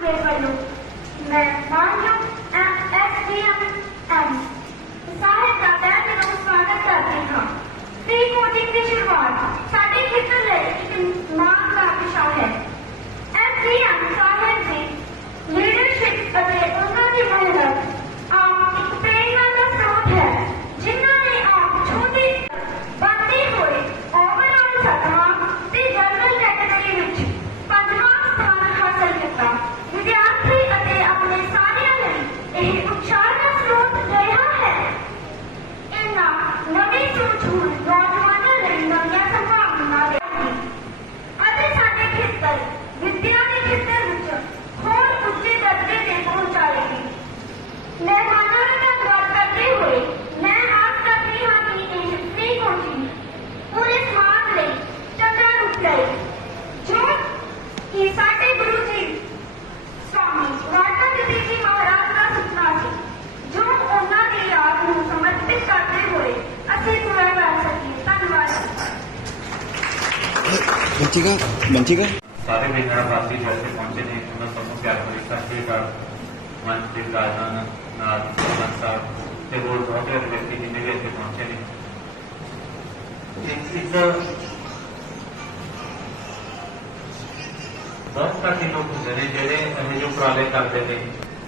Tres años. ਚੰਗਾ ਰੂਪ ਲਏ ਜੋ ਕਿ ਸਾਡੇ ਗੁਰੂ ਜੀ ਸਵਾਮੀ ਵਾਟਾ ਜੀ ਜੀ ਮਹਾਰਾਜ ਦਾ ਸੁਪਨਾ ਸੀ ਜੋ ਉਹਨਾਂ ਦੀ ਯਾਦ ਨੂੰ ਸਮਰਪਿਤ ਕਰਦੇ ਹੋਏ ਅਸੀਂ ਪੂਰਾ ਕਰ ਸਕੀਏ ਧੰਨਵਾਦ ਬੰਚੀਗਾ ਬੰਚੀਗਾ ਸਾਰੇ ਵਿਗੜਾ ਵਾਸੀ ਜੋ ਇੱਥੇ ਪਹੁੰਚੇ ਨੇ ਉਹਨਾਂ ਸਭ ਨੂੰ ਪਿਆਰ ਭਰੀ ਸਤਿ ਸ਼੍ਰੀ ਅਕਾਲ ਮੰਚ ਦੇ ਰਾਜਾਨ ਨਾਲ ਸਰਪੰਚ ਸਾਹਿਬ ਤੇ ਹੋਰ ਬਹੁਤ ਸਾਰੇ ਵਿਅਕਤੀ ਜਿੰਨੇ ਵੀ ਇੱਥੇ ਪਹੁੰਚੇ ਨੇ ਇੱਕ ਇੱਕ ਬਹੁਤ ਸਾਰੇ ਲੋਕ ਹੁੰਦੇ ਨੇ ਜਿਹੜੇ ਇਹ ਜੋ ਉਪਰਾਲੇ ਕਰਦੇ ਨੇ।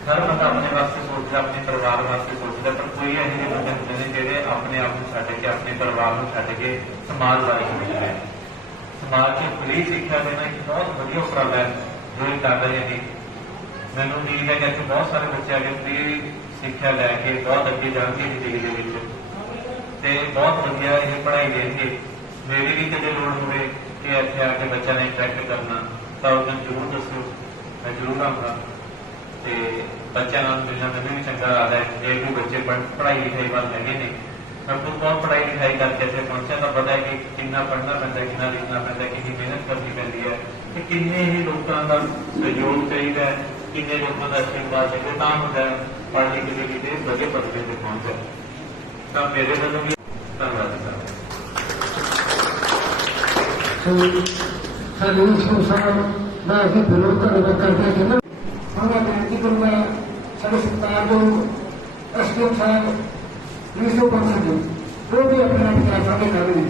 ਹਰ ਬੰਦਾ ਆਪਣੇ ਵਾਸਤੇ ਸੋਚਦਾ, ਆਪਣੇ ਪਰਿਵਾਰ ਵਾਸਤੇ ਸੋਚਦਾ, ਪਰ ਕੋਈ ਇਹੋ ਜਿਹੇ ਬੰਦੇ ਹੁੰਦੇ ਨੇ ਜਿਹੜੇ ਆਪਣੇ ਆਪ ਨੂੰ ਛੱਡ ਕੇ, ਆਪਣੇ ਪਰਿਵਾਰ ਨੂੰ ਛੱਡ ਕੇ ਸਮਾਜ ਬਾਰੇ ਸੋਚਦੇ ਨੇ। ਸਮਾਜ ਦੀ ਫ੍ਰੀ ਸਿੱਖਿਆ ਦੇਣਾ ਇੱਕ ਬਹੁਤ ਵਧੀਆ ਉਪਰਾਲਾ ਹੈ, ਜੋ ਇਹ ਕਰ ਰਹੇ ਨੇ। ਮੈਨੂੰ ਉਮੀਦ ਹੈ ਕਿ ਇੱਥੇ ਬਹੁਤ ਸਾਰੇ ਬੱਚੇ ਅਗੇ ਫ੍ਰੀ ਸਿੱਖਿਆ ਲੈ ਕੇ ਬਹੁਤ ਅੱਗੇ ਜਾਣਗੇ ਜ਼ਿੰਦਗੀ ਦੇ ਵਿੱਚ। ਤੇ ਬਹੁਤ ਵਧੀਆ ਇਹ ਪੜ੍ਹਾਈ ਦੇਣਗੇ। ਮੇਰੀ ਵੀ ਕਦੇ ਲੋੜ ਹੋਵੇ ਕਿ ਇੱਥੇ ਆ ਕੇ ਬੱਚਿਆਂ ਨੇ ਇੰਟਰੈਕਟ ਕਰਨਾ। ਤਾਂ ਉਹ ਮੈਨੂੰ ਜ਼ਰੂਰ ਦੱਸਿਓ ਮੈਂ ਜ਼ਰੂਰ ਆਉਂਗਾ ਤੇ ਬੱਚਿਆਂ ਨਾਲ ਮਿਲਣਾ ਮੈਨੂੰ ਵੀ ਚੰਗਾ ਲੱਗਦਾ ਹੈ ਜੇ ਕੋਈ ਬੱਚੇ ਪੜ੍ਹ- ਪੜ੍ਹਾਈ ਲਿਖਾਈ ਵੱਲ ਹੈਗੇ ਨੇ ਮੈਂ ਖੁਦ ਬਹੁਤ ਪੜ੍ਹਾਈ ਲਿਖਾਈ ਕਰਕੇ ਇੱਥੇ ਪਹੁੰਚਿਆ ਤਾਂ ਪਤਾ ਹੈ ਕਿ ਕਿੰਨਾ ਪੜ੍ਹਨਾ ਪੈਂਦਾ ਹੈ, ਕਿੰਨਾ ਲਿਖਣਾ ਪੈਂਦਾ ਹੈ, ਕਿੰਨੀ ਮਿਹਨਤ ਕਰਨੀ ਪੈਂਦੀ ਹੈ ਤੇ ਕਿੰਨੇ ਹੀ ਲੋਕਾਂ ਦਾ ਸਹਿਯੋਗ ਚਾਹੀਦਾ ਹੈ ਕਿੰਨੇ ਲੋਕਾਂ ਦਾ ਆਸ਼ੀਰਵਾਦ ਚਾਹੀਦਾ ਤਾਂ ਹੁੰਦਾ ਹੈ ਪੜ੍ਹ ਲਿਖ ਕੇ ਕਿਤੇ ਵਧੀਆ ਪਦਵੀ ਤੇ ਪਹੁੰਚਦਾ ਤਾਂ ਮੇਰੇ ਵੱਲੋਂ ਵੀ ਧੰਨਵਾਦ ਸਰ ਸਾਡੇ ਇਸ਼ੂ ਸਾਹਿਬ ਦਾ ਅਸੀਂ ਦਿਲੋਂ ਧੰਨਵਾਦ ਕਰਦੇ ਹਾਂ ਜਿਨ੍ਹਾਂ ਸਾਡਾ ਬੇਨਤੀ ਕਰੂੰਗਾ? ਸਾਡੇ ਸਰਕਾਰ ਨੂੰ ਐਸਡੀਐਮ ਸਾਹਿਬ ਮਿਨਿਸਟਰ ਪੰਚਾਇਤ ਨੂੰ ਉਹ ਵੀ ਆਪਣਾ ਵਿਚਾਰ ਸਾਡੇ ਨਾਲ ਨੇ